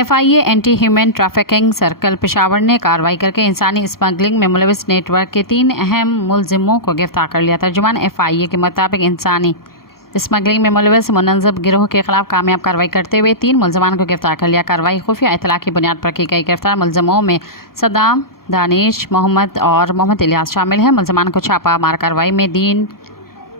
FIA anti human trafficking circle Peshawar نے کارروائی کر کے انسانی اسمگلنگ میں ملوث نیٹ ورک کے 3 اہم ملزموں کو گرفتار کر لیا۔ ترجمان FIA کے مطابق انسانی اسمگلنگ میں ملوث منظم گروہ کے خلاف کامیاب کارروائی کرتے ہوئے 3 ملزمان کو گرفتار کر لیا۔ کارروائی خفیہ اطلاع کی بنیاد پر کی گئی۔ گرفتار ملزموں میں صدام، دانش محمد اور محمد الیاس شامل ہیں۔ ملزمان کو چھاپہ مار کارروائی میں دین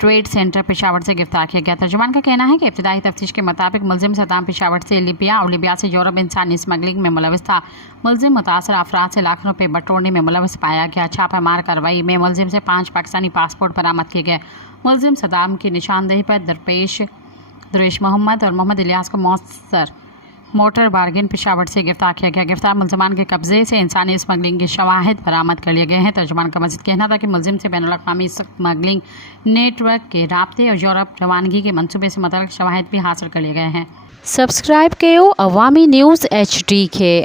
ٹریڈ سینٹر پشاور سے گرفتار کیا گیا۔ ترجمان کا کہنا ہے کہ ابتدائی تفتیش کے مطابق ملزم صدام پشاور سے لیبیا اور لیبیا سے یورپ انسانی اسمگلنگ میں ملوث تھا۔ ملزم متاثرہ افراد سے لاکھوں روپے بٹورنے میں ملوث پایا گیا۔ چھاپہ مار کارروائی میں ملزم سے 5 پاکستانی پاسپورٹ برآمد کیے گئے۔ ملزم صدام کی نشاندہی پر درویش محمد اور محمد الیاس کو مؤثر موٹر بارگن پشاور سے گرفتار کیا گیا۔ گرفتار ملزمان کے قبضے سے انسانی اسمگلنگ کے شواہد برآمد کر لیے گئے ہیں۔ ترجمان کا مزید کہنا تھا کہ ملزم سے بین الاقوامی اسمگلنگ نیٹ ورک کے رابطے اور یورپ روانگی کے منصوبے سے متعلق شواہد بھی حاصل کر لیے گئے ہیں۔ سبسکرائب کیو عوامی نیوز HD کے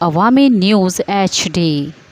عوامی نیوز HD۔